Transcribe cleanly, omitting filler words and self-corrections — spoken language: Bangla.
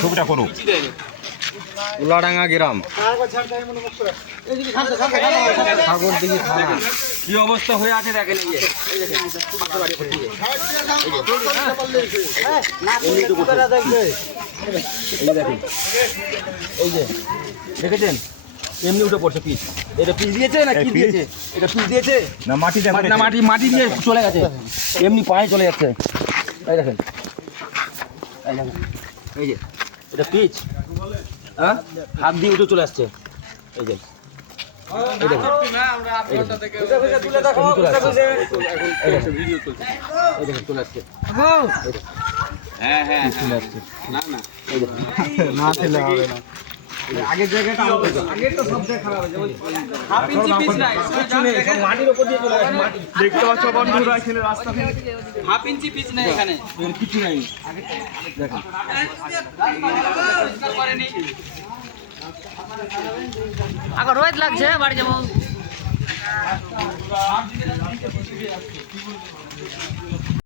ছবিটা করো। উলাডাঙ্গা গ্রাম, সাগরদিঘি থানা। কি অবস্থা হয়ে আছে দেখেন। এই যে দেখেছেন এমনি উঠে পড়ছে পিচ। এটা পিচ দিয়েছে না কি দিয়েছে? এটা পিচ দিয়েছে না মাটি না মাটি দিয়ে চলে গেছে, এমনি পায়ে চলে যাচ্ছে। এই দেখেন, এই যে এটা পিচ, হ্যাঁ হাত দিয়ে উঠে চলে আসছে। এই যে চলে আসছে। আগের জায়গাটা আগের তো সব জায়গায় খারাপ হয়েছে। হাফ ইঞ্চি পিচ নাই, মাটির উপর দিয়ে চলে গেছে। মাটি দেখতে পাচ্ছ বন্ধুরা, এখানে রাস্তা হাফ ইঞ্চি পিচ নাই, এখানে কিছু নাই। দেখেন আবার রোদ লাগছে, বাড়ি যাবো।